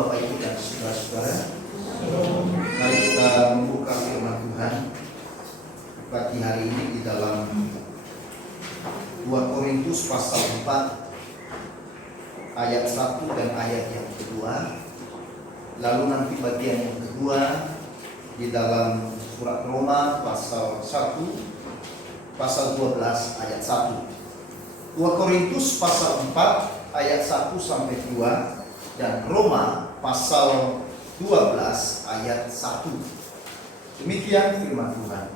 Bapak Ibu dan saudara-saudara. Mari kita membuka firman Tuhan pagi hari ini di dalam 2 Korintus pasal 4 ayat 1 dan ayat yang kedua. Lalu nanti bagian yang kedua di dalam surat Roma pasal 1 pasal 12 ayat 1. 2 Korintus pasal 4 ayat 1 sampai 2 dan Roma pasal 12 ayat 1. Demikian firman Tuhan.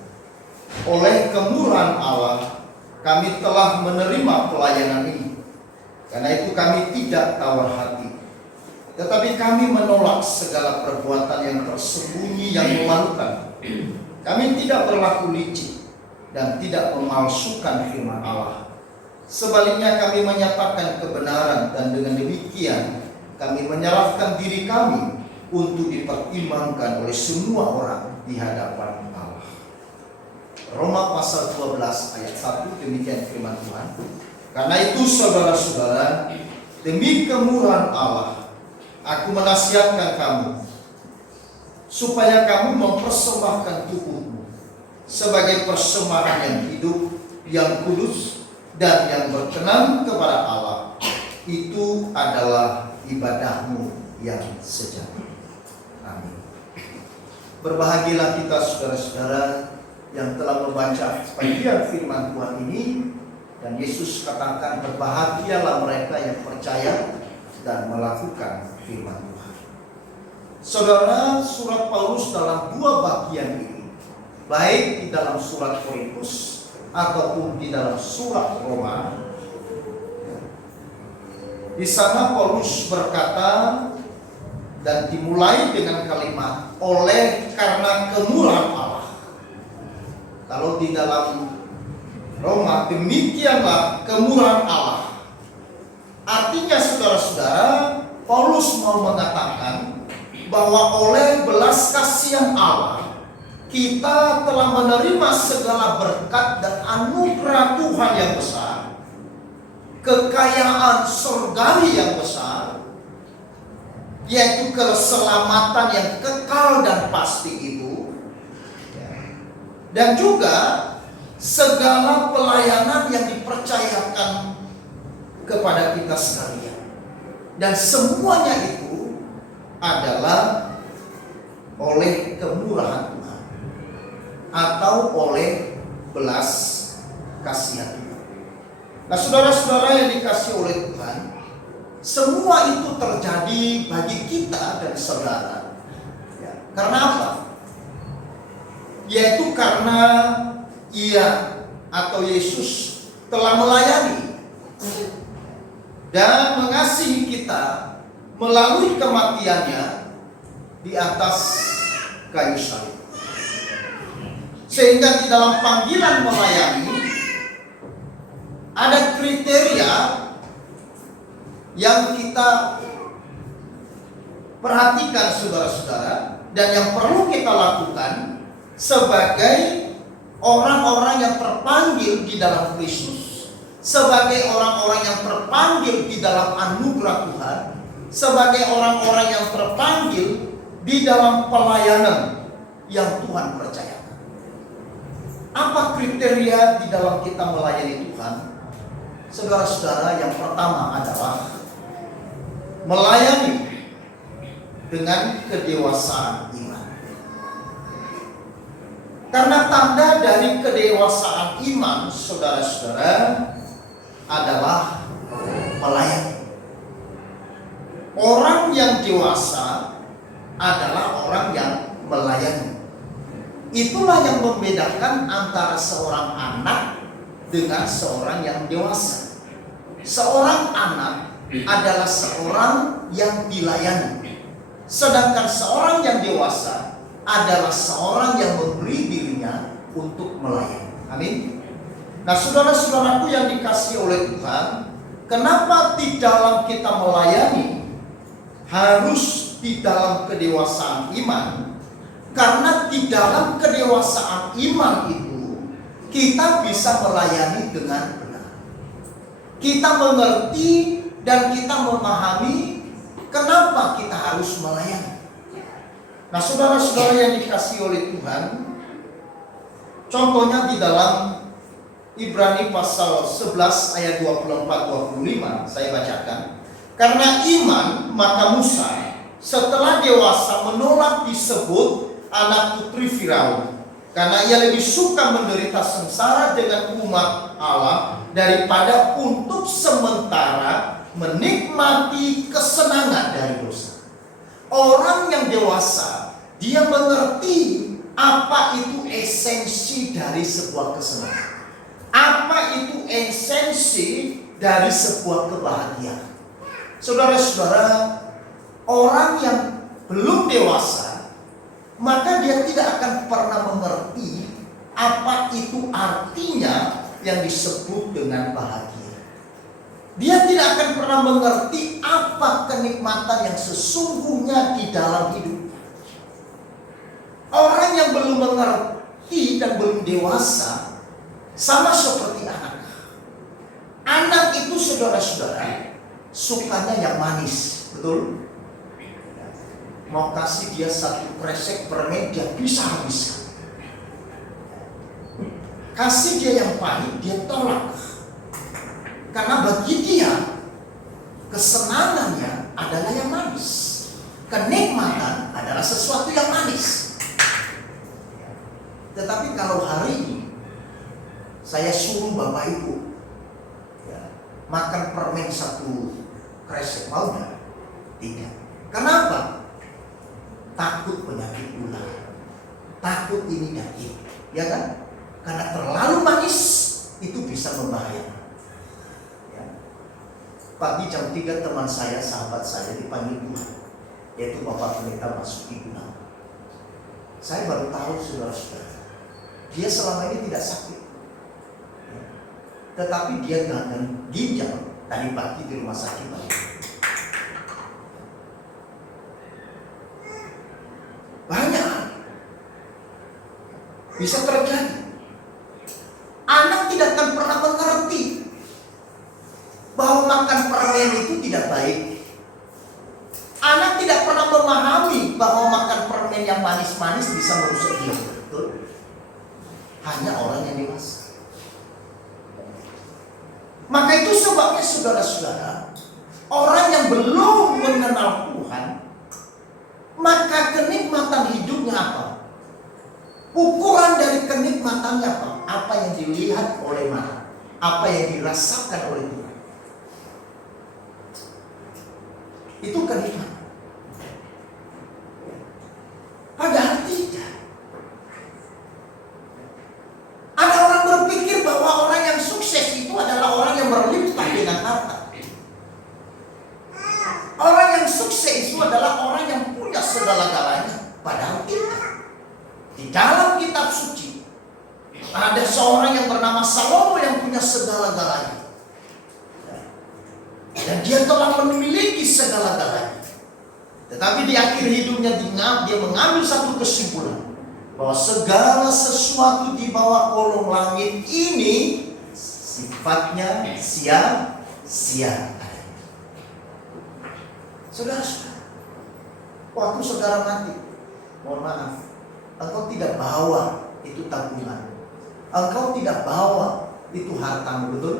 Oleh kemurahan Allah kami telah menerima pelayanan ini. Karena itu kami tidak tawar hati. Tetapi kami menolak segala perbuatan yang tersembunyi yang memalukan. Kami tidak berlaku licik dan tidak memalsukan firman Allah. Sebaliknya kami menyatakan kebenaran, dan dengan demikian kami menyerahkan diri kami untuk dipertimbangkan oleh semua orang di hadapan Allah. Roma pasal 12 ayat 1, demikian firman Tuhan. Karena itu saudara-saudara, demi kemurahan Allah, aku menasihatkan kamu supaya kamu mempersembahkan tubuhmu sebagai persembahan yang hidup, yang kudus, dan yang berkenan kepada Allah. Itu adalah ibadahmu yang sejati. Amin. Berbahagialah kita saudara-saudara yang telah membaca bagian firman Tuhan ini. Dan Yesus katakan, berbahagialah mereka yang percaya dan melakukan firman Tuhan. Saudara, surat Paulus dalam 2 bagian ini, baik di dalam surat Korintus ataupun di dalam surat Roma, di sana Paulus berkata dan dimulai dengan kalimat oleh karena kemurahan Allah. Kalau di dalam Roma, demikianlah kemurahan Allah. Artinya saudara-saudara, Paulus mau mengatakan bahwa oleh belas kasihan Allah kita telah menerima segala berkat dan anugerah Tuhan yang besar, kekayaan surgawi yang besar, yaitu keselamatan yang kekal dan pasti itu, dan juga segala pelayanan yang dipercayakan kepada kita sekalian. Dan semuanya itu adalah oleh kemurahan Tuhan atau oleh belas kasihan Tuhan. Nah, saudara-saudara yang dikasihi oleh Tuhan, semua itu terjadi bagi kita dan saudara. Karena apa? Yaitu karena Ia atau Yesus telah melayani dan mengasihi kita melalui kematiannya di atas kayu salib. Sehingga di dalam panggilan melayani ada kriteria yang kita perhatikan saudara-saudara, dan yang perlu kita lakukan sebagai orang-orang yang terpanggil di dalam Kristus, sebagai orang-orang yang terpanggil di dalam anugerah Tuhan, sebagai orang-orang yang terpanggil di dalam pelayanan yang Tuhan percayakan. Apa kriteria di dalam kita melayani Tuhan? Saudara-saudara, yang pertama adalah melayani dengan kedewasaan iman. Karena tanda dari kedewasaan iman, saudara-saudara, adalah melayani. Orang yang dewasa adalah orang yang melayani. Itulah yang membedakan antara seorang anak dengan seorang yang dewasa. Seorang anak adalah seorang yang dilayani, sedangkan seorang yang dewasa adalah seorang yang memberi dirinya untuk melayani. Amin. Nah, saudara-saudaraku yang dikasihi oleh Tuhan, kenapa di dalam kita melayani harus di dalam kedewasaan iman? Karena di dalam kedewasaan iman itu kita bisa melayani dengan benar. Kita mengerti dan kita memahami Kenapa kita harus melayani? Nah, saudara-saudara yang dikasihi oleh Tuhan, contohnya di dalam Ibrani pasal 11 ayat 24-25, saya bacakan. Karena iman, maka Musa setelah dewasa menolak disebut anak putri Firaun, karena ia lebih suka menderita sengsara dengan umat Allah daripada untuk sementara menikmati kesenangan dari dosa. Orang yang dewasa, dia mengerti apa itu esensi dari sebuah kesenangan. Apa itu esensi dari sebuah kebahagiaan? Saudara-saudara, orang yang belum dewasa, maka dia tidak akan pernah mengerti apa itu artinya yang disebut dengan bahagia. Dia tidak akan pernah mengerti apa kenikmatan yang sesungguhnya di dalam hidup. Orang yang belum mengerti dan belum dewasa sama seperti anak. Anak itu, saudara-saudara, sukanya yang manis, betul? Mau kasih dia satu kresek permen, dia bisa habiskan. Kasih dia yang pahit, dia tolak. Karena bagi dia, kesenangannya adalah yang manis. Kenikmatan adalah sesuatu yang manis. Tetapi kalau hari ini saya suruh Bapak Ibu makan permen satu kresek, mau nggak? Tidak. Kenapa? Takut penyakit gula, takut ini dan itu, ya kan? Karena terlalu manis itu bisa membahayakan. Ya. Pagi jam 3 teman saya, sahabat saya dipanggil Tuhan, yaitu Bapak Pendeta Masuki Gunawan. Saya baru tahu, saudara-saudara, dia selama ini tidak sakit. Tetapi dia gagal ginjal tadi pagi di rumah sakit. Banyak bisa terjadi. Anak tidak akan pernah mengerti bahwa makan permen itu tidak baik. Anak tidak pernah memahami bahwa makan permen yang manis-manis bisa merusak dia. Betul? Hanya orang yang dewasa. Maka itu sebabnya, saudara-saudara, orang yang belum mengenal Tuhan, maka kenikmatan hidupnya apa? Ukuran dari kenikmatannya apa? Apa yang dilihat oleh mata, apa yang dirasakan oleh Tuhan. Itu kenikmatan. Padahal tidak. Ada orang berpikir bahwa orang yang sukses itu adalah orang yang berlimpah dengan harta. Orang yang sukses itu adalah orang yang punya segala-galanya. Padahal tidak. Di dalam kitab suci ada seorang yang bernama Salomo yang punya segala-galanya. Dan dia telah memiliki segala-galanya. Tetapi di akhir hidupnya dia mengambil satu kesimpulan, bahwa segala sesuatu di bawah kolong langit ini sifatnya sia-sia. Saudara-saudara, waktu saudara mati, mohon maaf, engkau tidak bawa itu tabungan, engkau tidak bawa itu hartamu, betul?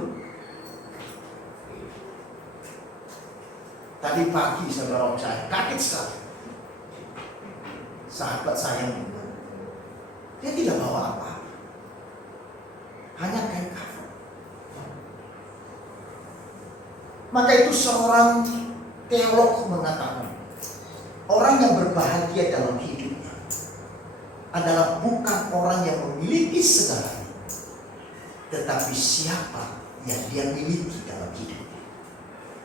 Tadi pagi saudara saya kaget sekali. Sahabat saya bilang, dia tidak bawa apa, hanya kain kafan. Maka itu seorang teolog mengatakan, orang yang berbahagia dalam hidupnya adalah bukan orang yang memiliki segalanya, tetapi siapa yang dia miliki dalam hidupnya.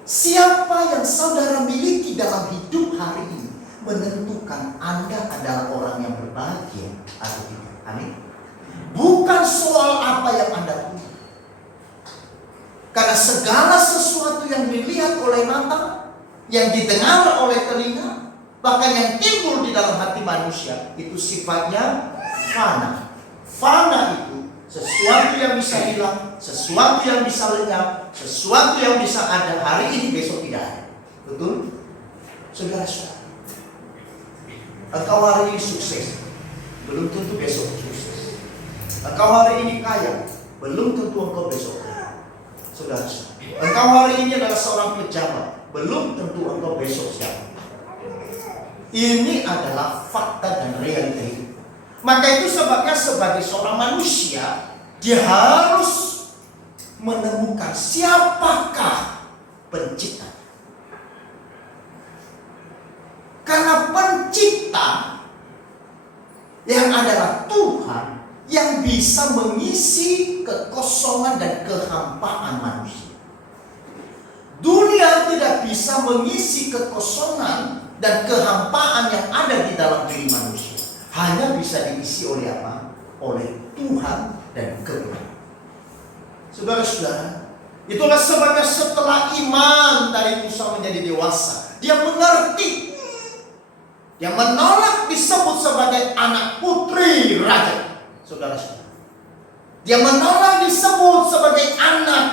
Siapa yang saudara miliki dalam hidup hari ini menentukan Anda adalah orang yang berbahagia atau tidak. Amin. Bukan soal apa yang Anda punya. Karena segala sesuatu yang dilihat oleh mata, yang didengar oleh telinga, bahkan yang timbul di dalam hati manusia, itu sifatnya fana. Fana itu sesuatu yang bisa hilang, sesuatu yang bisa lenyap, sesuatu yang bisa ada hari ini, besok tidak ada. Betul? Saudara-saudara, engkau hari ini sukses, belum tentu besok sukses. Engkau hari ini kaya, belum tentu engkau besok kaya. Saudara-saudara, engkau hari ini adalah seorang pejabat, belum tentu engkau besok siapa. Ini adalah fakta dan realita hidup. Maka itu sebabnya sebagai seorang manusia, dia harus menemukan siapakah pencipta. Karena pencipta yang adalah Tuhan yang bisa mengisi kekosongan dan kehampaan manusia. Dunia tidak bisa mengisi kekosongan dan kehampaan yang ada di dalam diri manusia. Hanya bisa diisi oleh apa? Oleh Tuhan dan kebenaran. Saudara-saudara, itulah sebabnya setelah iman dari Musa menjadi dewasa, dia mengerti. Yang menolak disebut sebagai anak putri raja. Saudara-saudara, dia menolak disebut sebagai anak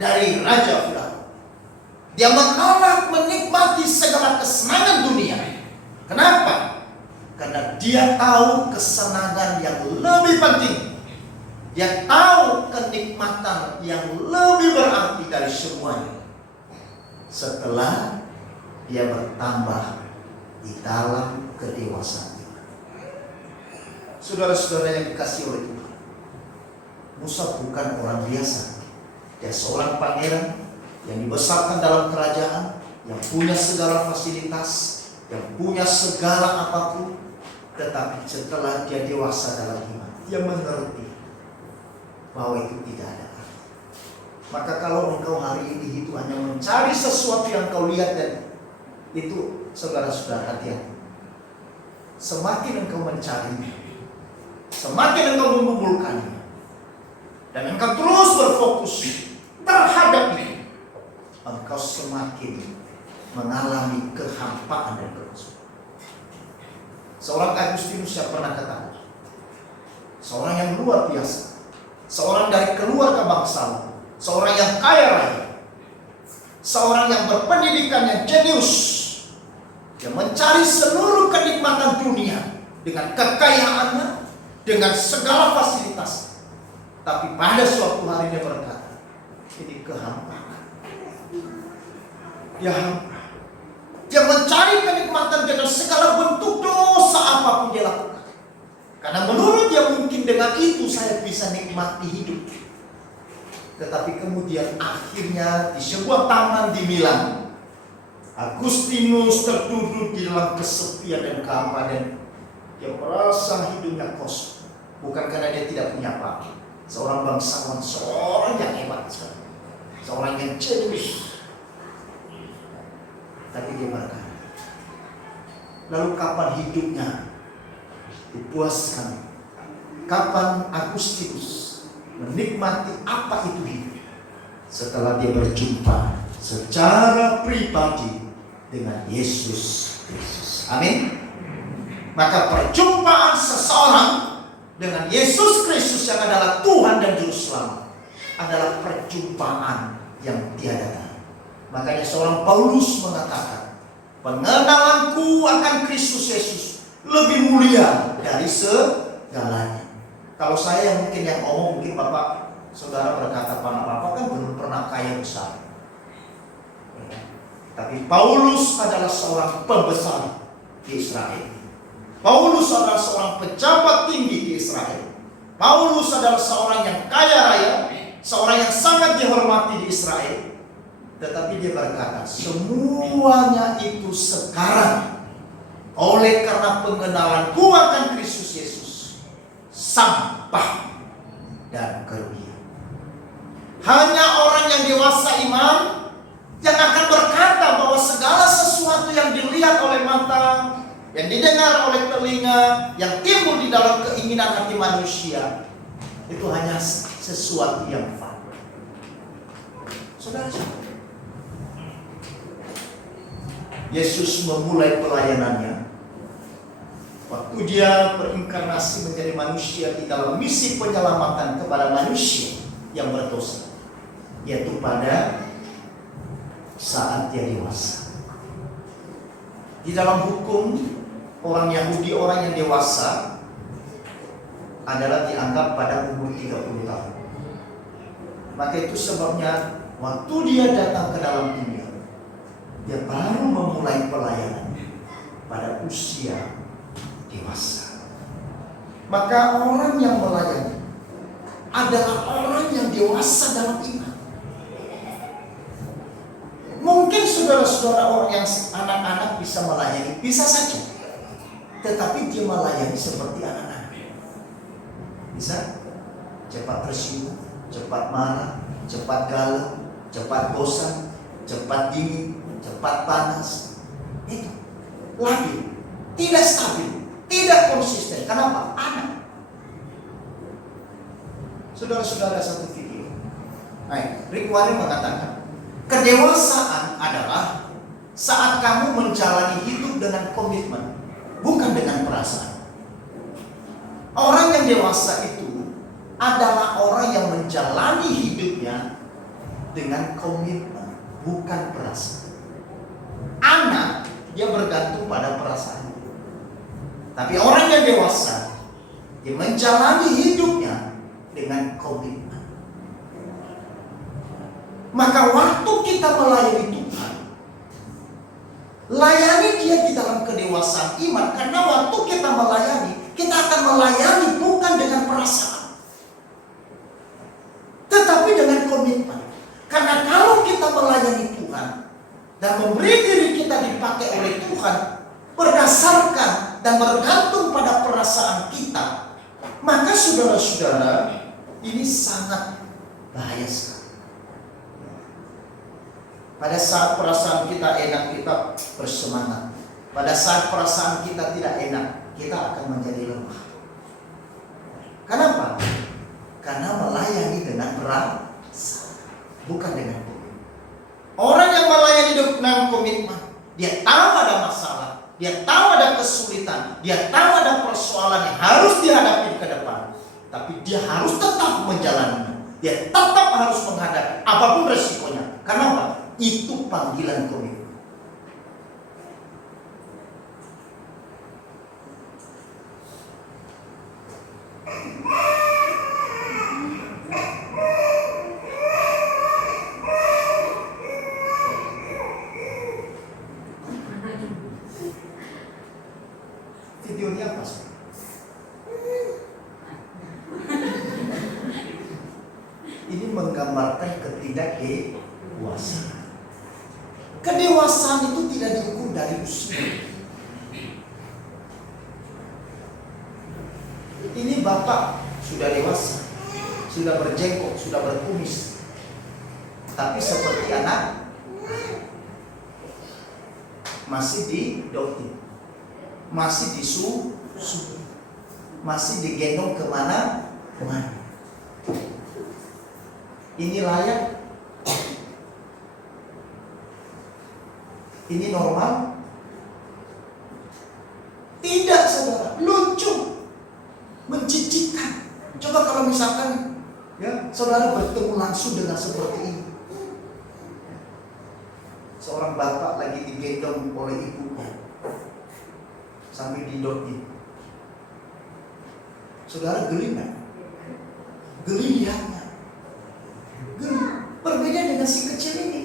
dari Raja Firaun. Dia menolak menikmati segala kesenangan dunia. Kenapa? Karena dia tahu kesenangan yang lebih penting. Dia tahu kenikmatan yang lebih berarti dari semuanya. Setelah dia bertambah di dalam kedewasaan. Saudara-saudara yang dikasihi oleh Tuhan, Musa bukan orang biasa. Dia seorang pangeran yang dibesarkan dalam kerajaan, yang punya segala fasilitas, yang punya segala apapun. Tetapi setelah dia dewasa dalam iman, dia mengerti bahwa itu tidak ada arti. Maka kalau engkau hari ini itu hanya mencari sesuatu yang kau lihat dan itu, saudara-saudara, hati-hati. Semakin engkau mencarinya, semakin engkau mengumpulkannya, dan engkau terus berfokus terhadap itu, engkau semakin mengalami kehampaan dan kekosongan. Seorang Agustinus yang pernah katakan, seorang yang luar biasa, seorang dari keluarga bangsawan, seorang yang kaya raya, seorang yang berpendidikan yang jenius, yang mencari seluruh kenikmatan dunia dengan kekayaannya, dengan segala fasilitas. Tapi pada suatu hari dia berkata, ini kehampaan. Dia hampa. Dia mencari kenikmatan dengan segala bentuk dosa apapun dia lakukan. Karena menurut dia mungkin dengan itu saya bisa nikmati hidup. Tetapi kemudian akhirnya di sebuah taman di Milan, Agustinus terduduk di dalam kesepian dan kehampaan. Dia merasa hidupnya kosong. Bukan karena dia tidak punya apa-apa. Seorang bangsawan, seorang yang hebat sekali, seorang yang jenius. Tapi dia berkata, lalu kapan hidupnya dipuaskan? Kapan Agustinus menikmati apa itu hidup? Setelah dia berjumpa secara pribadi dengan Yesus Kristus. Amin. Maka perjumpaan seseorang dengan Yesus Kristus yang adalah Tuhan dan Juru Selamat adalah perjumpaan yang tiada tara. Makanya seorang Paulus mengatakan, pengenalanku akan Kristus Yesus lebih mulia dari segalanya. Kalau saya mungkin yang ngomong, mungkin Bapak Saudara berkata, Bapak kan belum pernah kaya besar. Tapi Paulus adalah seorang pembesar di Israel. Paulus adalah seorang pejabat tinggi di Israel. Paulus adalah seorang yang kaya raya, seorang yang sangat dihormati di Israel. Tetapi dia berkata, semuanya itu sekarang oleh karena pengenalanku akan Kristus Yesus sampah dan kerugian. Hanya orang yang dewasa iman yang akan berkata bahwa segala sesuatu yang dilihat oleh mata, yang didengar oleh telinga, yang timbul di dalam keinginan hati manusia, itu hanya sesuatu yang fana. Saudara-saudara, Yesus memulai pelayanannya waktu dia berinkarnasi menjadi manusia di dalam misi penyelamatan kepada manusia yang berdosa, yaitu pada saat dia dewasa. Di dalam hukum orang Yahudi, orang yang dewasa adalah dianggap pada umur 30 tahun. Maka itu sebabnya waktu dia datang ke dalam dunia, dia baru memulai pelayanan pada usia dewasa. Maka orang yang melayani adalah orang yang dewasa dalam iman. Mungkin saudara-saudara orang yang anak-anak bisa melayani, bisa saja. Tetapi dia melayani seperti anak-anak. Bisa cepat tersinggung, cepat marah, cepat galau, cepat bosan, cepat dingin, cepat panas. Itu labil, tidak stabil, tidak konsisten. Kenapa? Anak. Saudara-saudara, satu video. Rick Warren mengatakan, kedewasaan adalah saat kamu menjalani hidup dengan komitmen, bukan dengan perasaan. Orang yang dewasa itu adalah orang yang menjalani hidupnya dengan komitmen, bukan perasaan. Anak, dia bergantung pada perasaan. Tapi orang yang dewasa, dia menjalani hidupnya dengan komitmen. Maka waktu kita melayani Tuhan, layani dia di dalam kedewasaan iman. Karena waktu kita melayani, kita akan melayani bukan dengan perasaan, tetapi dengan komitmen. Karena kalau kita melayani Tuhan dan memberi diri kita dipakai oleh Tuhan berdasarkan dan bergantung pada perasaan kita, maka saudara-saudara, ini sangat bahaya sekali. Pada saat perasaan kita enak, kita bersemangat. Pada saat perasaan kita tidak enak, kita akan menjadi lemah. Kenapa? Karena melayani dengan perasaan, bukan dengan komitmen. Orang yang melayani dengan komitmen, dia tahu ada masalah, dia tahu ada kesulitan, dia tahu ada persoalan yang harus dihadapi ke depan. Tapi dia harus tetap menjalaninya. Dia tetap harus menghadapi apapun resikonya. Kenapa? Itu panggilan komitmen. Videonya apa sih? Ini menggambarkan ketidakdewasaan. Kedewasaan itu tidak diukur dari usia. Ini bapak sudah dewasa, sudah berjenggot, sudah berkumis, tapi seperti anak, masih didokter, masih disusu, masih digendong kemana-mana. Ini layak? Ini normal? Tidak, saudara. Lucu, menjijikkan. Coba kalau misalkan ya saudara bertemu langsung dengan seperti ini. Seorang bapak lagi digendong oleh ibunya sambil didorgi. Saudara geli nggak? Geli lihatnya. Geli. Berbeda dengan si kecil ini.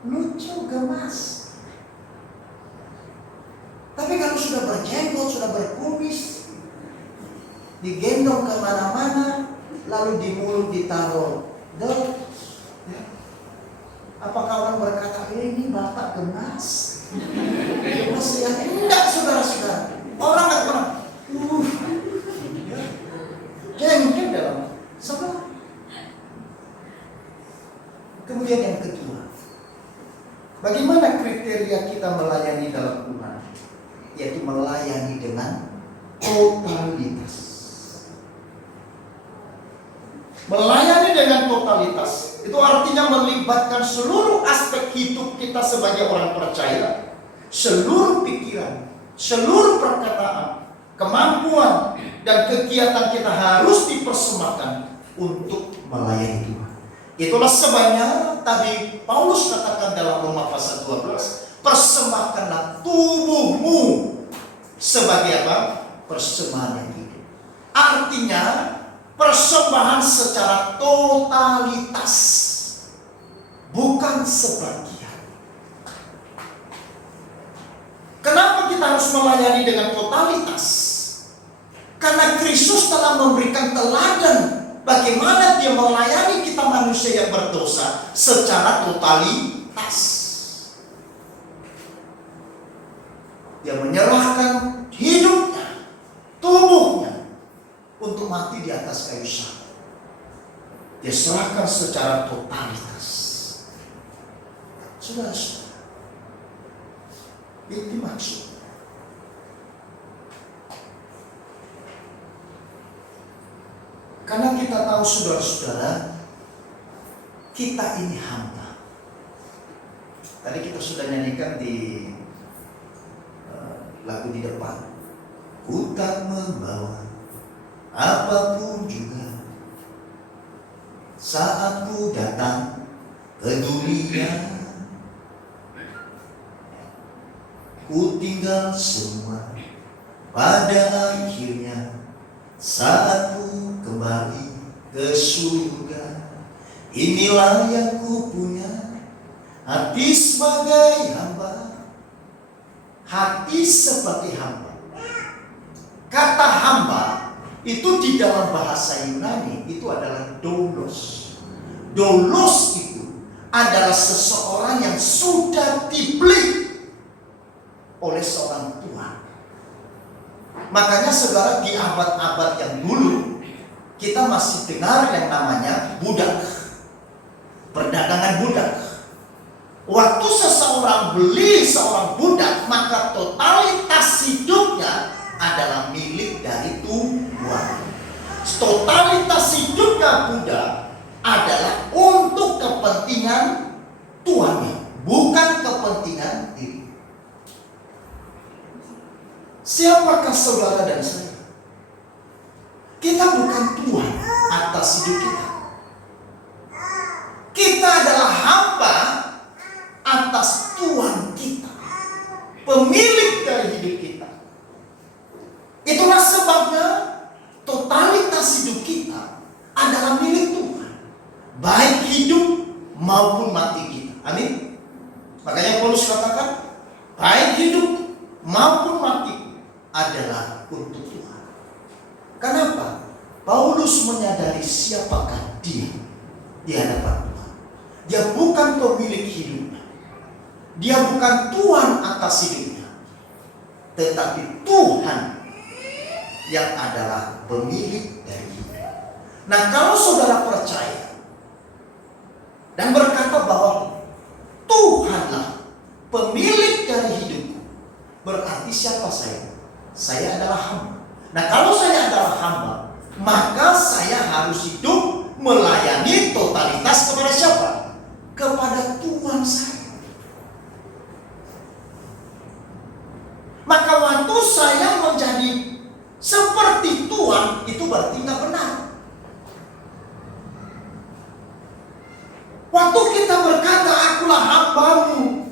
Lucu, gemas. Tapi kalau sudah berjenggot, sudah berkumis, digendong kemana-mana, lalu di mulut ditaruh dot, ya. Apa kawan berkata, ini bapak gemas? Gemas ya? Enggak, saudara-saudara. Orang nggak pernah. Jengkel dalam sebelah. Kemudian yang kedua, bagaimana kriteria kita melayani dalam Tuhan? Yaitu melayani dengan totalitas. Melayani dengan totalitas itu artinya melibatkan seluruh aspek hidup kita sebagai orang percaya. Seluruh pikiran, seluruh perkataan, kemampuan, dan kegiatan kita harus dipersembahkan untuk melayani Tuhan. Itulah sebabnya tadi Paulus katakan dalam Roma pasal 12, persembahkanlah tubuhmu sebagai apa? Persembahan yang hidup. Artinya persembahan secara totalitas, bukan sebagian. Kenapa kita harus melayani dengan totalitas? Karena Kristus telah memberikan teladan bagaimana dia melayani kita manusia yang berdosa secara totalitas. Dia menyerahkan hidupnya, tubuhnya untuk mati di atas kayu salib. Dia serahkan secara totalitas. Saudara-saudara, itu maksud. Karena kita tahu saudara-saudara, kita ini hamba. Tadi kita sudah nyanyikan di lagu di depan. Ku tak membawa apapun juga saat ku datang ke dunia. Ku tinggal semua pada akhirnya saat ku kembali ke surga. Inilah yang ku punya, hati sebagai hamba, hati sebagai hamba. Kata hamba itu di dalam bahasa Yunani itu adalah doulos. Doulos itu adalah seseorang yang sudah dibeli oleh seorang tuan. Makanya saudara, di abad-abad yang dulu kita masih dengar yang namanya budak, perdagangan budak. Waktu seseorang beli seorang budak, maka totalitas hidupnya adalah milik dari tuan. Totalitas hidupnya budak adalah untuk kepentingan tuannya, bukan kepentingan diri. Siapakah saudara dan saya? Kita bukan tuan atas hidup kita. Kita adalah hamba atas Tuhan kita, pemilik dari hidup kita. Itulah sebabnya totalitas hidup kita adalah milik Tuhan, baik hidup maupun mati kita. Amin. Makanya Paulus katakan, baik hidup maupun mati adalah untuk Tuhan. Kenapa? Paulus menyadari siapakah dia di hadapan Tuhan. Dia bukan pemilik hidupnya, dia bukan Tuhan atas hidupnya, tetapi Tuhan yang adalah pemilik dari hidup. Nah, kalau saudara percaya dan berkata bahwa Tuhanlah pemilik dari hidupku, berarti siapa saya? Saya adalah hamba. Nah, kalau saya adalah hamba, maka saya harus hidup melayani totalitas kepada siapa? Kepada Tuhan saya. Maka waktu saya menjadi seperti Tuhan, itu berarti nggak benar. Waktu kita berkata akulah hambamu,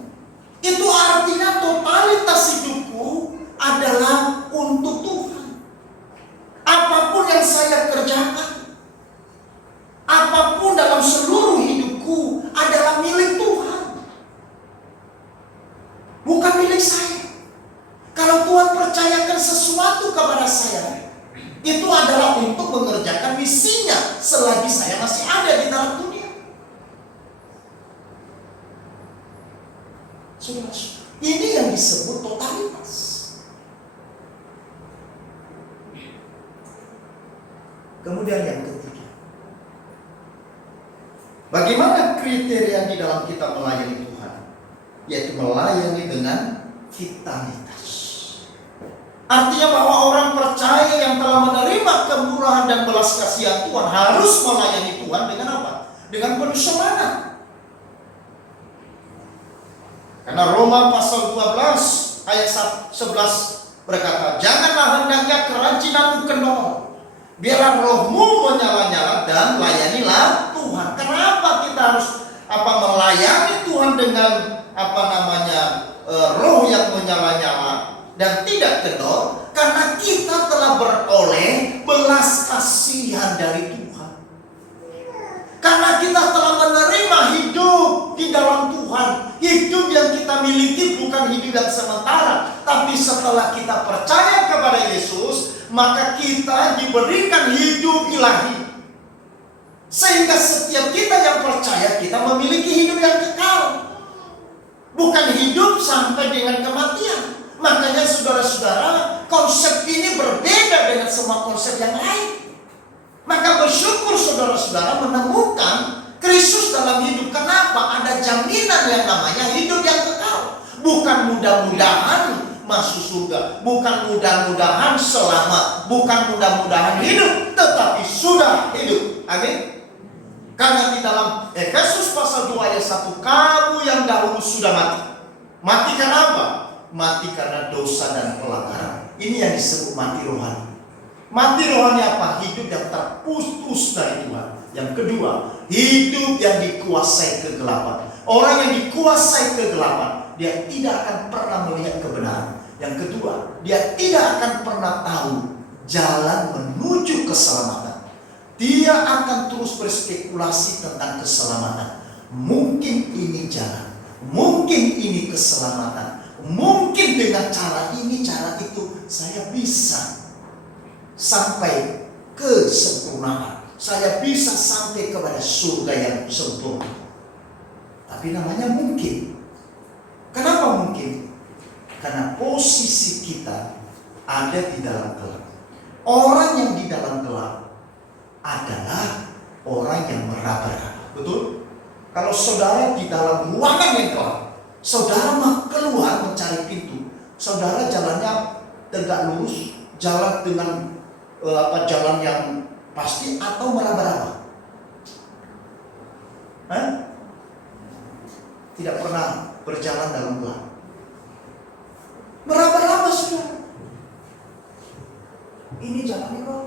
itu artinya totalitas hidupku adalah untuk Tuhan. Apapun yang saya kerjakan, apapun dalam seluruh hidupku adalah milik Tuhan, bukan milik saya. Kalau Tuhan percayakan sesuatu kepada saya, itu adalah untuk mengerjakan misinya selagi saya masih ada di dalam dunia. Ini yang disebut totalitas. Kemudian yang ketiga, bagaimana kriteria di dalam kita melayani Tuhan? Yaitu melayani dengan vitalitas. Artinya bahwa orang percaya yang telah menerima kemurahan dan belas kasihan Tuhan harus melayani Tuhan dengan apa? Dengan penuh semangat. Karena Roma pasal 12 ayat 11 berkata, janganlah hendaknya kerancinanmu kendor, biarlah rohmu menyala-nyala dan layanilah Tuhan. Kenapa kita harus melayani Tuhan dengan roh yang menyala-nyala dan tidak kendor, karena kita telah beroleh belas kasihan dari Tuhan. Karena kita telah menerima hidup di dalam Tuhan. Hidup yang kita miliki bukan hidup yang sementara, tapi setelah kita percaya kepada Yesus, maka kita diberikan hidup ilahi. Sehingga setiap kita yang percaya, kita memiliki hidup yang kekal. Bukan hidup sampai dengan kematian. Makanya saudara-saudara, konsep ini berbeda dengan semua konsep yang lain. Maka bersyukur saudara-saudara menemukan Kristus dalam hidup. Kenapa? Ada jaminan yang namanya hidup yang kekal. Bukan mudah-mudahan masuk surga, bukan mudah-mudahan selamat, bukan mudah-mudahan hidup, tetapi sudah hidup. Amin. Karena di dalam Efesus pasal 2 ayat 1, kamu yang dahulu sudah mati. Mati karena apa? Mati karena dosa dan pelanggaran. Ini yang disebut mati rohani. Mati rohani apa? Hidup yang terputus dari Tuhan. Yang kedua, hidup yang dikuasai kegelapan. Orang yang dikuasai kegelapan, dia tidak akan pernah melihat kebenaran. Yang kedua, dia tidak akan pernah tahu jalan menuju keselamatan. Dia akan terus berspekulasi tentang keselamatan. Mungkin ini jalan, mungkin ini keselamatan, mungkin dengan cara ini, cara itu saya bisa sampai kesempurnaan. Saya bisa sampai kepada surga yang sempurna. Tapi namanya mungkin. Kenapa mungkin? Karena posisi kita ada di dalam gelap. Orang yang di dalam gelap adalah orang yang meraba-raba. Betul? Kalau saudara di dalam ruangan yang gelap, saudara mau keluar mencari pintu, saudara jalannya tegak lurus, jalan dengan jalan yang pasti atau meraba-raba? Tidak pernah berjalan dalam gelap. Meraba-raba saudara. Ini jalannya kok.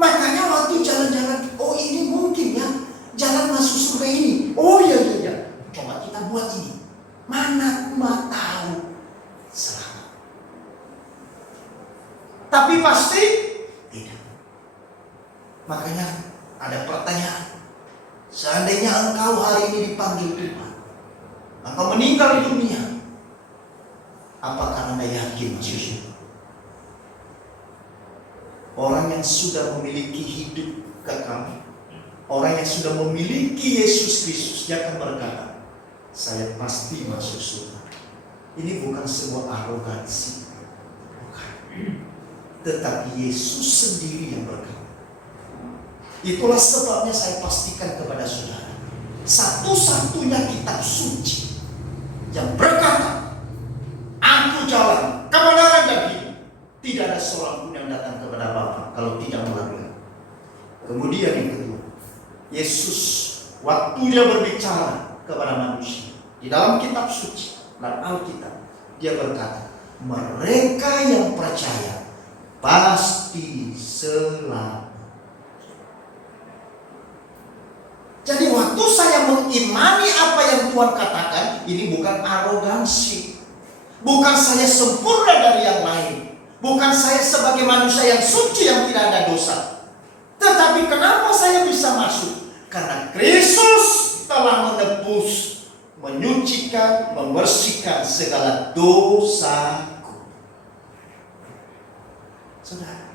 Makanya waktu jalan-jalan, oh ini mungkin ya jalan masuk surga ini. Oh iya. Coba kita buat ini. Mana mau tahu selamat. Tapi pasti tidak. Makanya ada pertanyaan. Seandainya engkau hari ini dipanggil Tuhan, engkau meninggal di dunia, apakah Anda yakin masuk surga? Orang yang sudah memiliki hidup kekal, orang yang sudah memiliki Yesus Kristus, dia akan berkata, saya pasti masuk surga. Ini bukan sebuah arogansi, bukan. Tetapi Yesus sendiri yang berkata. Itulah sebabnya saya pastikan kepada saudara, satu-satunya kitab suci yang berkata, aku jalan kebenaran dan hidup. Tidak ada seorang pun yang datang kepada Bapa kalau tidak melalui. Kemudian yang kedua, Yesus waktu dia berbicara kepada manusia di dalam kitab suci, dalam Alkitab, dia berkata, mereka yang percaya pasti selamat. Jadi waktu saya mengimani apa yang Tuhan katakan, ini bukan arogansi, bukan saya sempurna dari yang lain, bukan saya sebagai manusia yang suci yang tidak ada dosa. Tetapi kenapa saya bisa masuk? Karena Kristus telah menebus, menyucikan, membersihkan segala dosaku. Saudara,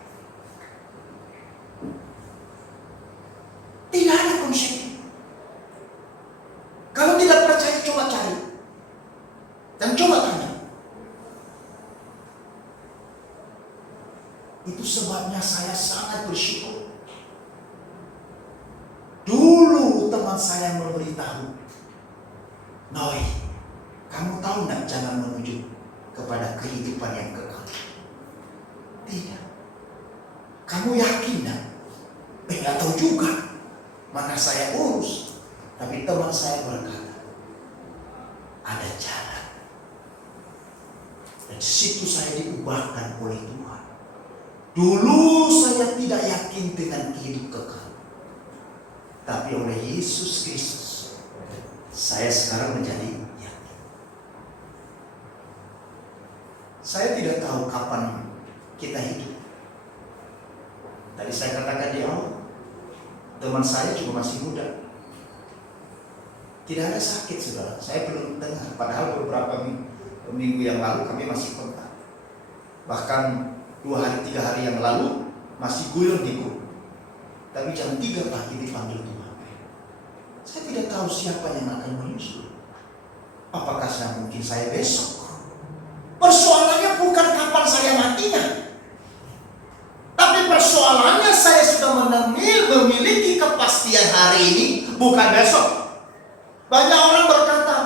tidak ada konsep. Kalau tidak percaya, coba cari dan coba tanya. Itu sebabnya saya sangat bersyukur. Dulu teman saya memberitahu, Noi, kamu tahu nggak jalan menuju kepada kehidupan yang kekal? Tidak. Kamu yakin nggak? Nggak tahu juga. Mana saya urus. Tapi teman saya berkata, ada jalan. Dan situ saya diubahkan oleh Tuhan. Dulu saya tidak yakin dengan hidup kekal. Tapi oleh Yesus Kristus saya sekarang menjadi yakin. Saya tidak tahu kapan kita hidup. Tadi saya katakan di awal, teman saya cuma masih muda. Tidak ada sakit, saudara. Saya belum dengar. Padahal beberapa minggu yang lalu kami masih kontak. Bahkan 2 hari 3 hari yang lalu masih guyur di grup. Tapi jam 3 pagi dipanggil Tuhan. Saya tidak tahu siapa yang akan menyusul. Apakah mungkin saya besok? Persoalannya bukan kapan saya matinya, tapi persoalannya saya sudah memiliki kepastian hari ini, bukan besok. Banyak orang berkata,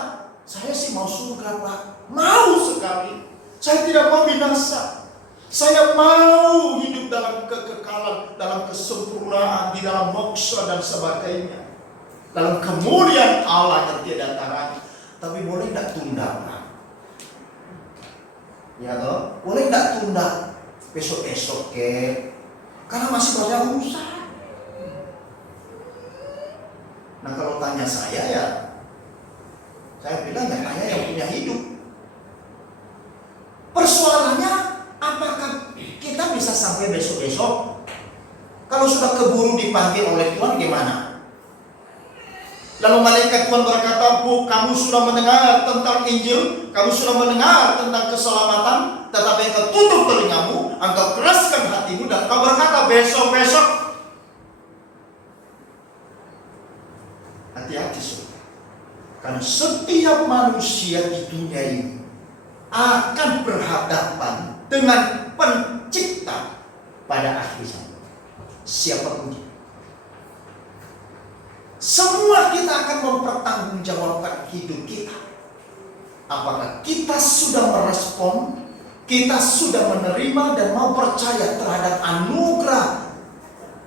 saya sih mau surga Pak, mau sekali. Saya tidak mau binasa. Saya mau hidup dalam kekekalan, dalam kesempurnaan, di dalam moksha dan sebagainya, dalam kemuliaan Allah yang tiada tara. Tapi boleh tidak tunda Pak? Ya toh, boleh tidak tunda besok-besok karena masih banyak urusan. Nah kalau tanya saya ya, saya bilang ya tanya yang punya hidup. Persoalannya apakah kita bisa sampai besok-besok? Kalau sudah keburu dipanggil oleh Tuhan gimana? Lalu malaikat Tuhan berkata, Bu, kamu sudah mendengar tentang Injil, kamu sudah mendengar tentang keselamatan, tetapi engkau tutup telingamu, engkau keraskan hatimu, dan kau berkata besok-besok. Hati-hati saudara, karena setiap manusia di dunia ini akan berhadapan dengan pencipta pada akhir zaman, siapapun dia. Semua kita akan mempertanggungjawabkan hidup kita. Apakah kita sudah merespon, kita sudah menerima dan mau percaya terhadap anugerah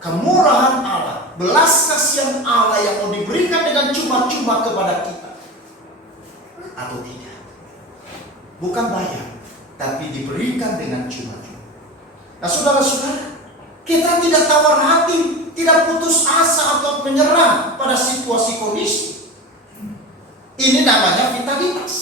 kemurahan Allah, belas kasihan Allah yang mau diberikan dengan cuma-cuma kepada kita, atau tidak? Bukan bayar, tapi diberikan dengan cuma-cuma. Nah saudara-saudara, kita tidak tawar hati, tidak putus asa atau menyerah pada situasi kondisi. Ini namanya vitalitas.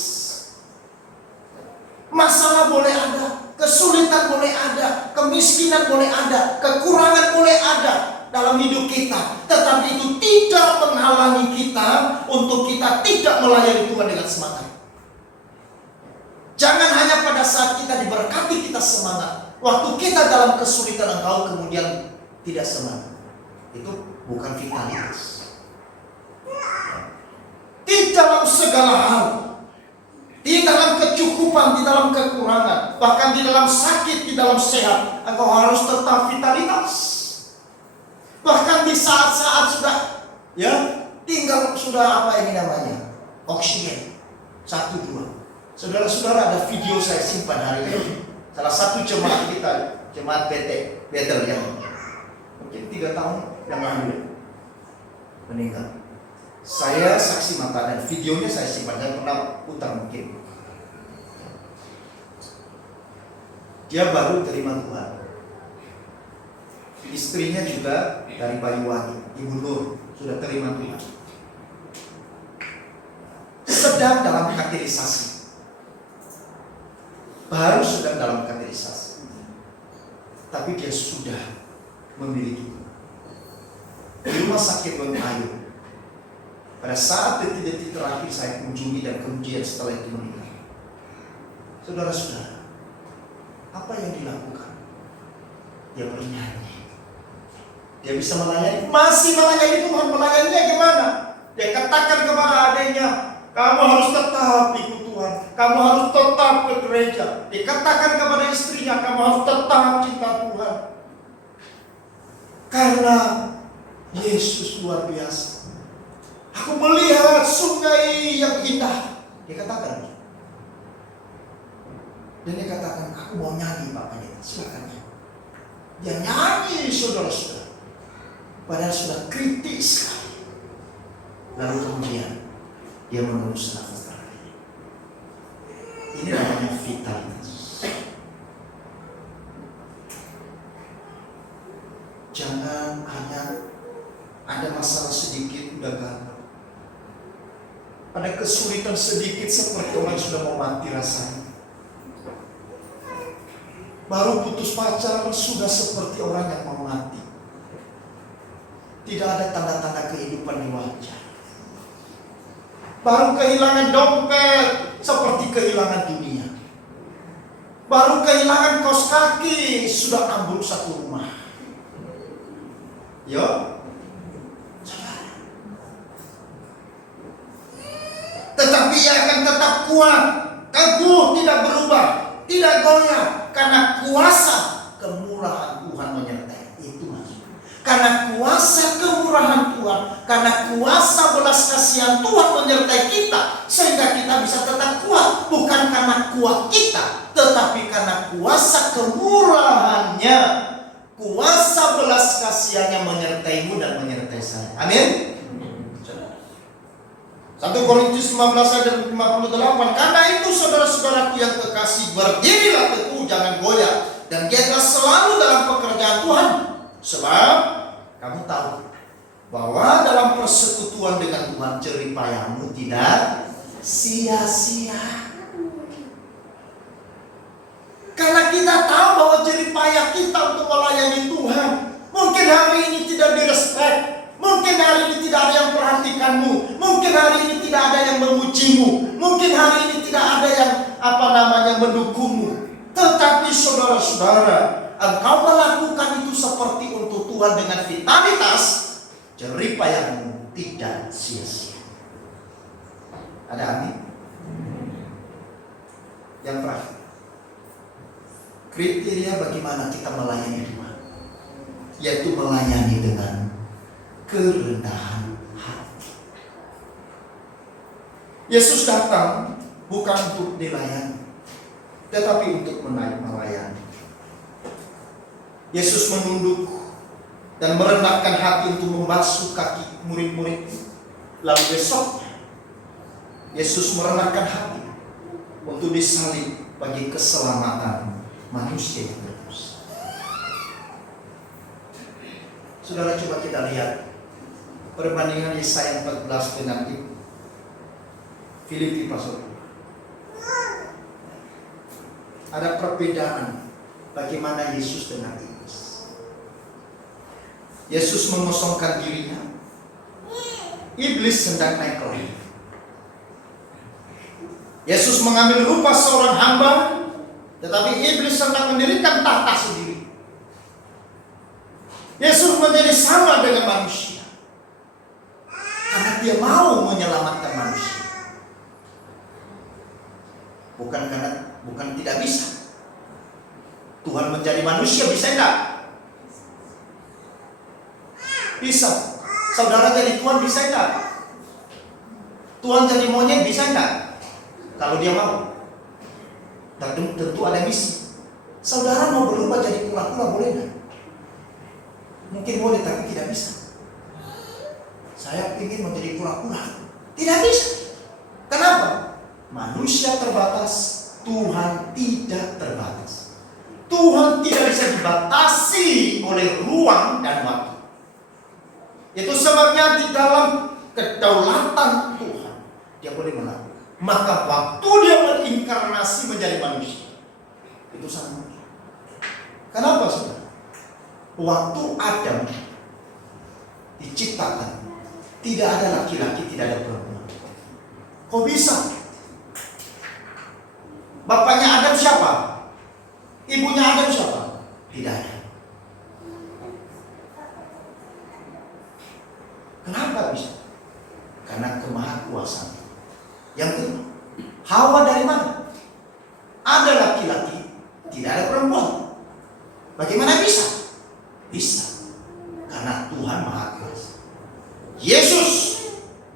Masalah boleh ada, kesulitan boleh ada, kemiskinan boleh ada, kekurangan boleh ada dalam hidup kita, tetapi itu tidak menghalangi kita untuk kita tidak melayani Tuhan dengan semangat. Jangan hanya pada saat kita diberkati kita semangat, waktu kita dalam kesulitan engkau kemudian tidak semangat. Itu bukan vitalitas. Di dalam segala hal, di dalam kecukupan, di dalam kekurangan, bahkan di dalam sakit, di dalam sehat, engkau harus tetap vitalitas. Bahkan di saat-saat sudah tinggal sudah apa ini namanya, oksigen 1, 2. Saudara-saudara, ada video saya simpan hari ini. Salah satu jemaat kita, jemaat Betel yang mungkin 3 tahun yang lalu meninggal. Saya saksi mata dan videonya saya simpan, saya pernah putar mungkin. Dia baru terima Tuhan. Istrinya juga dari Banyuwangi, Ibu Nur, sudah terima Tuhan. Sedang dalam katerisasi. Baru sedang dalam katerisasi. Tapi dia sudah memiliki di rumah sakit Ayu. Pada saat detik-detik terakhir saya kunjungi dan kemudian setelah itu meninggal. Saudara-saudara, apa yang dilakukan? Dia bernyanyi. Dia bisa melayani, masih melayani Tuhan. Melayaninya gimana? Dia katakan kepada adiknya, kamu harus tetap ikut Tuhan, kamu harus tetap ke gereja. Dia katakan kepada istrinya, kamu harus tetap cinta Tuhan. Karena Yesus luar biasa. Aku melihat sungai yang indah. Dia katakan. Dan dia katakan, aku mau nyanyi Pak Pendeta, silakan. Dia nyanyi saudara-saudara. Padahal sudah kritis sekali. Lalu kemudian dia menerus nafas terakhir. Ini namanya vitalitas. Jangan hanya ada masalah sedikit udah gagal. Ada kesulitan sedikit seperti orang sudah mau mati rasanya. Baru putus pacaran sudah seperti orang yang mau mati. Tidak ada tanda-tanda kehidupan di wajah. Baru kehilangan dompet seperti kehilangan dunia. Baru kehilangan kaos kaki sudah ambruk satu rumah. Yo. Tetapi ia akan tetap kuat, teguh, tidak berubah, tidak goyah, karena kuasa kemurahan Tuhan menyertai. Itu maksudnya. Karena kuasa kemurahan Tuhan, karena kuasa belas kasihan Tuhan menyertai kita, sehingga kita bisa tetap kuat. Bukan karena kuat kita, tetapi karena kuasa kemurahannya, kuasa belas kasihannya menyertaimu dan menyertai saya. Amin. 1 Korintus 15 ayat 58. Karena itu saudara-saudaraku yang kekasih, berdirilah teguh, jangan goyah, dan giatlah selalu dalam pekerjaan Tuhan. Sebab kamu tahu bahwa dalam persekutuan dengan Tuhan jerih payahmu tidak sia-sia. Karena kita tahu bahwa jerih payah kita untuk melayani Tuhan. Mungkin hari ini tidak direspek. Mungkin hari ini tidak ada yang perhatikanmu. Mungkin hari ini tidak ada yang memujimu. Mungkin hari ini tidak ada yang mendukungmu. Tetapi saudara-saudara, engkau melakukan itu seperti untuk Tuhan dengan vitalitas, jerih payahmu tidak sia-sia. Ada amin? Yang terakhir, kriteria bagaimana kita melayani Tuhan, yaitu melayani dengan kerendahan hati. Yesus datang bukan untuk dilayani, tetapi untuk melayani. Yesus menunduk dan merendahkan hati untuk membasuh kaki murid-murid. Lalu besoknya Yesus merendahkan hati untuk disalib bagi keselamatan manusia yang berdosa. Saudara, coba kita lihat perbandingan Yesaya 14 dengan Filipi pasal 2. Ada perbedaan bagaimana Yesus dengan iblis. Yesus mengosongkan dirinya. Iblis hendak naik ke langit. Yesus mengambil rupa seorang hamba, tetapi iblis hendak mendirikan tahta sendiri. Yesus menjadi sama dengan manusia karena dia mau menyelamatkan manusia. Bukan tidak bisa. Tuhan menjadi manusia bisa enggak? Bisa. Saudara jadi Tuhan bisa enggak? Tuhan jadi monyet bisa enggak? Kalau dia mau. Tentu ada misi. Saudara mau berubah jadi kura-kura boleh enggak? Mungkin boleh, tapi tidak bisa. Saya ingin menjadi kura-kura. Tidak bisa. Kenapa? Manusia terbatas, Tuhan tidak terbatas. Tuhan tidak bisa dibatasi oleh ruang dan waktu. Itu sebabnya di dalam kedaulatan Tuhan dia boleh melakukan. Maka waktu dia berinkarnasi menjadi manusia, itu sangat mungkin. Kenapa saudara? Waktu Adam diciptakan, tidak ada laki-laki, tidak ada perempuan. Kok bisa? Bapaknya Adam siapa? Ibunya Adam siapa? Tidak ada. Kenapa bisa? Karena kemahakuasaan. Yang kedua, Hawa dari mana? Ada laki-laki, tidak ada perempuan. Bagaimana bisa? Bisa. Karena Tuhan Maha Kuasa. Yesus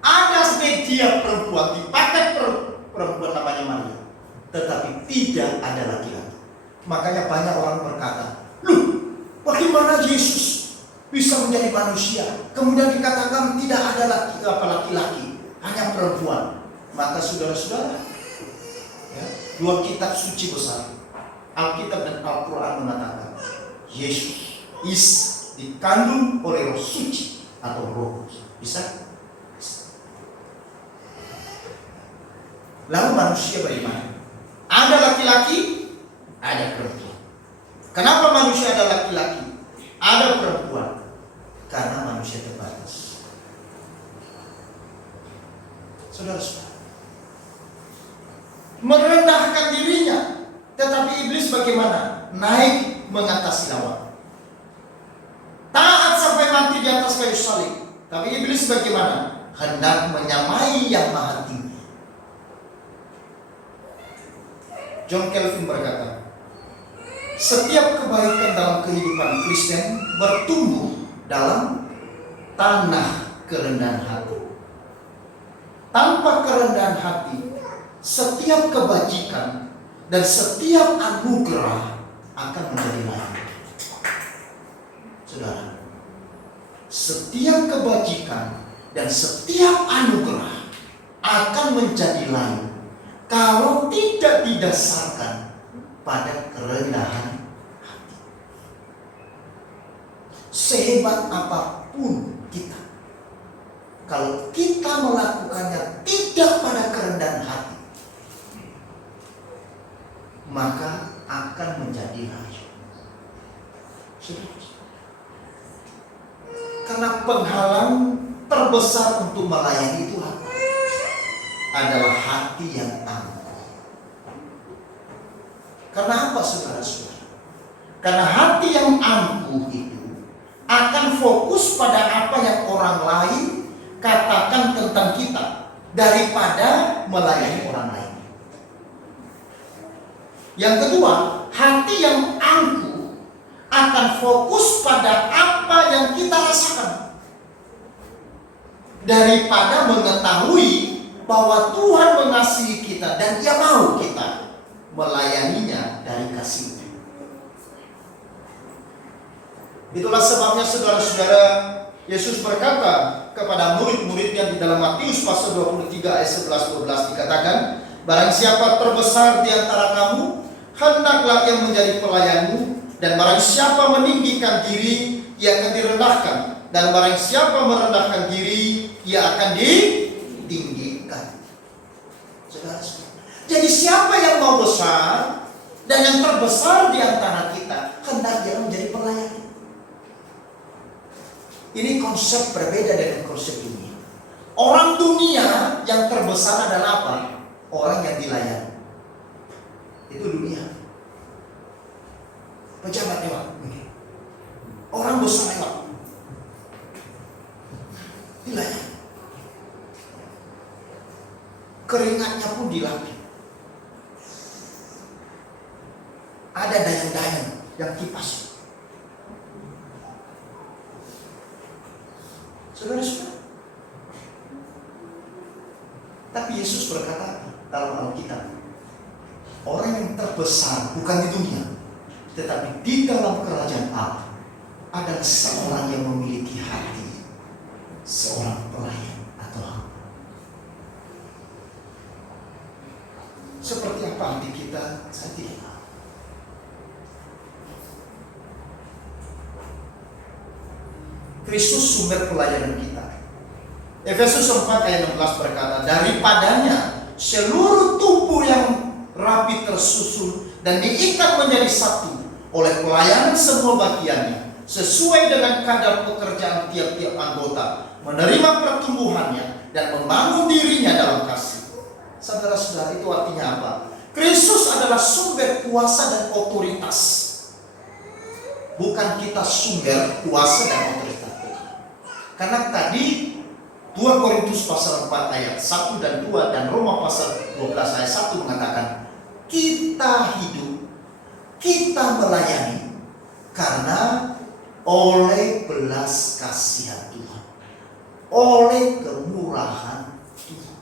ada media perempuan, dipakai perempuan namanya Maria, tetapi tidak ada laki-laki. Makanya banyak orang berkata, "Loh, bagaimana Yesus bisa menjadi manusia? Kemudian dikatakan tidak ada laki-laki, hanya perempuan." Maka saudara-saudara, ya, dua kitab suci besar, Alkitab dan Al-Quran mengatakan Yesus dikandung oleh Roh Suci atau Roh Kudus. Bisa? Bisa. Lalu manusia bagaimana? Ada laki-laki, ada perempuan. Kenapa manusia ada laki-laki, ada perempuan? Karena manusia terbatas. Saudara-saudara, merendahkan dirinya, tetapi iblis bagaimana? Naik mengatasi lawan. Taat sampai mati di atas kayu salib, tapi iblis bagaimana? Hendak menyamai yang maha tinggi. John Calvin berkata, setiap kebaikan dalam kehidupan Kristen bertumbuh dalam tanah kerendahan hati. Tanpa kerendahan hati, setiap kebajikan dan setiap anugerah akan menjadi lain. Saudara, setiap kebajikan dan setiap anugerah akan menjadi lain kalau tidak didasarkan pada kerendahan hati. Sehebat apapun kita, kalau kita melakukannya tidak pada kerendahan hati, maka akan menjadi layu. Karena penghalang terbesar untuk melayani itu adalah hati yang angkuh. Karena apa, saudara-saudara? Karena hati yang angkuh itu akan fokus pada apa yang orang lain katakan tentang kita daripada melayani orang lain. Yang kedua, hati yang angkuh akan fokus pada apa yang kita rasakan daripada mengetahui bahwa Tuhan mengasihi kita dan Dia mau kita melayaninya dari kasih-Nya. Itulah sebabnya, saudara-saudara, Yesus berkata kepada murid-muridnya di dalam Matius pasal 23 ayat 11-12 dikatakan, barang siapa terbesar di antara kamu, hendaklah ia menjadi pelayanmu, dan barang siapa meninggikan diri, ia akan direndahkan, dan barang siapa merendahkan diri, ia akan ditinggikan. Jadi siapa yang mau besar dan yang terbesar di antara kita, hendaknya menjadi pelayan. Ini konsep berbeda dengan konsep dunia. Orang dunia yang terbesar adalah apa? Orang yang dilayani. Itu dunia. Pejabat mewah. Orang besar mewah. Dilayani. Keringatnya pun dilapis. Ada dayang-dayang yang kipas. Saudara-saudara, tapi Yesus berkata dalam Alkitab, orang yang terbesar bukan di dunia, tetapi di dalam kerajaan Allah adalah seorang yang memiliki hati seorang pelayan atau hamba. Seperti apa hati kita, saya tidak tahu. Kristus sumber pelayanan kita. Efesus 4 ayat 16 berkata, daripadanya seluruh tubuh yang rapi tersusun dan diikat menjadi satu oleh pelayanan semua bagiannya, sesuai dengan kadar pekerjaan tiap-tiap anggota, menerima pertumbuhannya dan membangun dirinya dalam kasih. Saudara-saudara, itu artinya apa? Kristus adalah sumber kuasa dan otoritas. Bukan kita sumber kuasa dan otoritas. Karena tadi 2 Korintus pasal 4 ayat 1 dan 2 dan Roma pasal 12 ayat 1 mengatakan, kita hidup, kita melayani karena oleh belas kasihan Tuhan, oleh kemurahan Tuhan.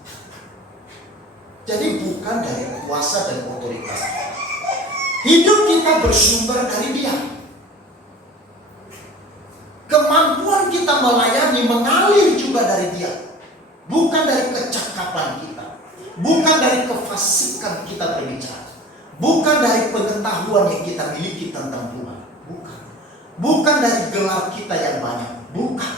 Jadi bukan dari kuasa dan otoritas. Hidup kita bersumber dari Dia. Kemampuan kita melayani mengalir juga dari Dia. Bukan dari kecakapan kita, bukan dari kefasikan kita berbicara, bukan dari pengetahuan yang kita miliki tentang Tuhan, bukan dari gelar kita yang banyak, bukan.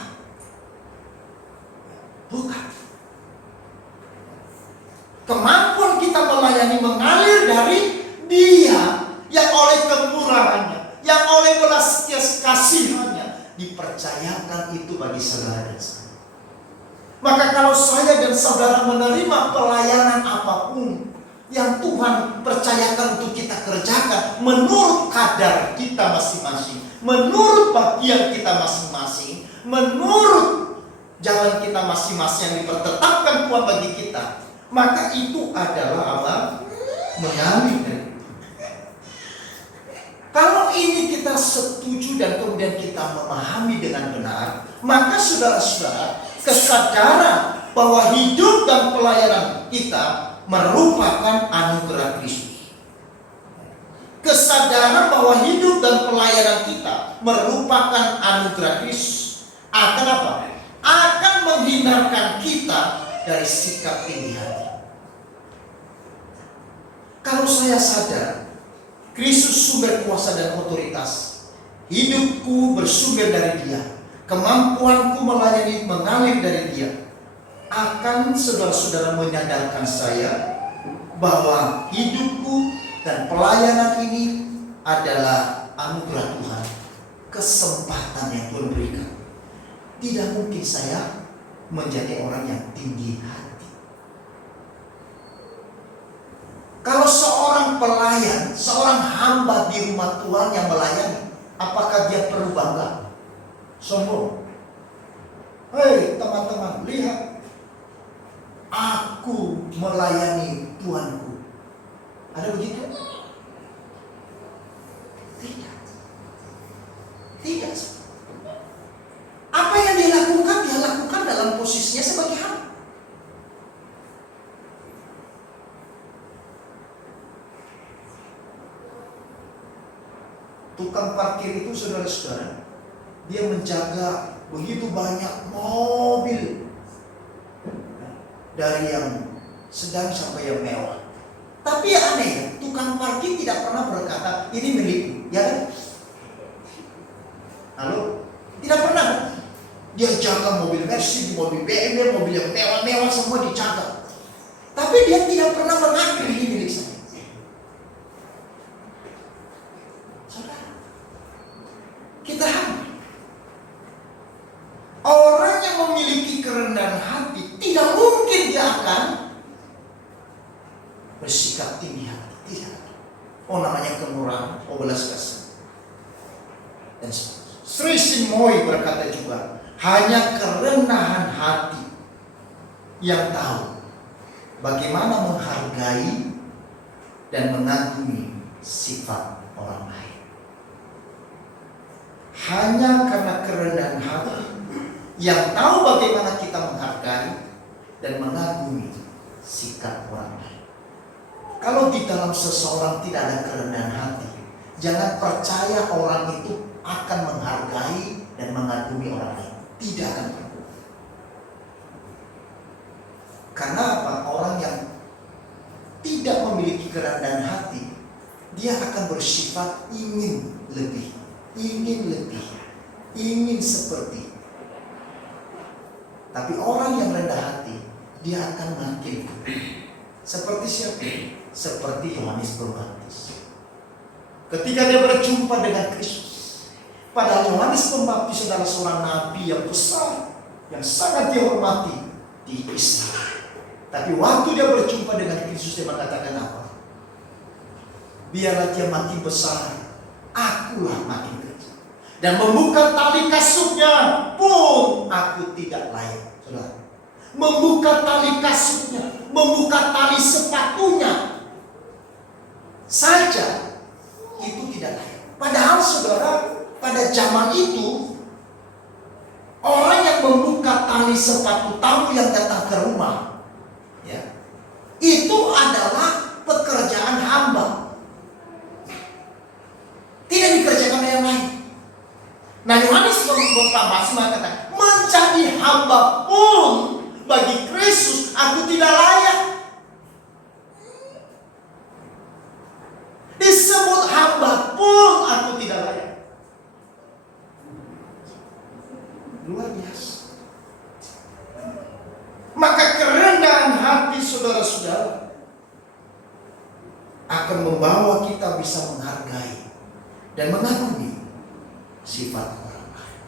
melayani mengalir dari Dia yang oleh kemurahannya, yang oleh belas kasihannya dipercayakan itu bagi saudara dan saya. Maka kalau saya dan saudara menerima pelayanan apapun yang Tuhan percayakan untuk kita kerjakan menurut kadar kita masing-masing, menurut bagian kita masing-masing, menurut jalan kita masing-masing yang dipertetapkan Tuhan bagi kita, maka itu adalah apa? Mengalir dari. Kalau ini kita setuju dan kemudian kita memahami dengan benar, maka saudara-saudara, kesadaran bahwa hidup dan pelayanan kita merupakan anugerah Kristus. Kesadaran bahwa hidup dan pelayanan kita merupakan anugerah Kristus akan apa? Akan menghindarkan kita dari sikap tinggi hati. Kalau saya sadar Kristus sumber kuasa dan otoritas, hidupku bersumber dari Dia, kemampuanku melayani mengalir dari Dia, akan saudara-saudara menyadarkan saya bahwa hidupku dan pelayanan ini adalah anugerah Tuhan, kesempatan yang Tuhan berikan. Tidak mungkin saya menjadi orang yang tinggi hati. Kalau seorang pelayan, seorang hamba di rumah Tuhan yang melayani, apakah dia perlu bangga? Sombong? Hei teman-teman, lihat, aku melayani Tuhanku. Ada begitu? Tidak. Tidak. Apa yang dia lakukan dalam posisinya sebagai hamba. Tukang parkir itu saudara-saudara, dia menjaga begitu banyak mobil, dari yang sedang sampai yang mewah. Tapi aneh ya, tukang parkir tidak pernah berkata ini milikku, ya kan? Halo? Tidak pernah. Dia jaga mobil Mercy, mobil BMW, mobil yang mewah-mewah semua dijaga. Tapi dia tidak pernah mengaku ini milik saya. Kita orang yang memiliki kerendahan hati tidak mungkin dia akan bersikap tinggi hati. Tidak. Oh, namanya kemurahan, oh belas kasih. Dan Sri Simoy berkata juga, hanya kerendahan hati yang tahu bagaimana menghargai dan mengagumi sifat orang lain. Hanya karena kerendahan hati yang tahu bagaimana kita menghargai dan mengagumi sikap orang lain. Kalau di dalam seseorang tidak ada kerendahan hati, jangan percaya orang itu akan menghargai dan mengagumi orang lain. Tidak akan pernah. Karena apa? Orang yang tidak memiliki kerendahan hati, dia akan bersifat ingin lebih, ingin seperti. Tapi orang yang rendah hati, dia akan makin seperti siapa? Seperti Yohanes Pembaptis. Ketika dia berjumpa dengan Kristus, padahal Yohanes Pembaptis adalah seorang nabi yang besar, yang sangat dihormati di Israel. Tapi waktu dia berjumpa dengan Kristus, dia mengatakan apa? Biarlah dia makin besar, akulah makin kecil. Dan membuka tali kasutnya pun aku tidak layak. Saudara, membuka tali kasutnya, membuka tali sepatunya saja itu tidak layak. Padahal saudara, pada zaman itu orang yang membuka tali sepatu tamu yang datang ke rumah, ya, itu adalah pekerjaan hamba, tidak dikerjakan oleh yang lain. Nah, Yohanes Pembaptis mengatakan, menjadi hamba pun bagi Kristus aku tidak layak. Disebut hamba pun aku tidak layak. Luar biasa. Maka kerendahan hati saudara-saudara akan membawa kita bisa menghargai dan mengamini sifat orang lain.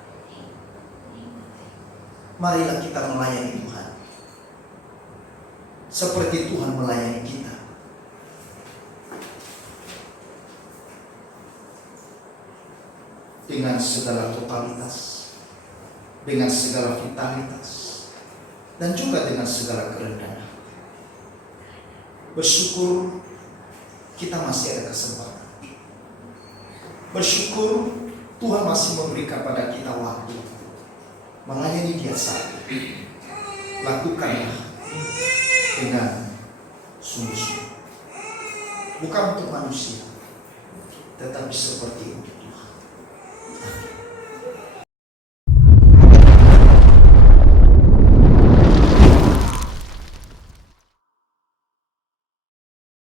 Marilah kita melayani Tuhan seperti Tuhan melayani kita. Dengan segala totalitas, dengan segala vitalitas, dan juga dengan segala kerendahan. Bersyukur kita masih ada kesempatan. Bersyukur Tuhan masih memberikan pada kita waktu melayani Dia saat ini. Lakukanlah dengan sungguh-sungguh. Bukan untuk manusia, tetapi seperti untuk Tuhan.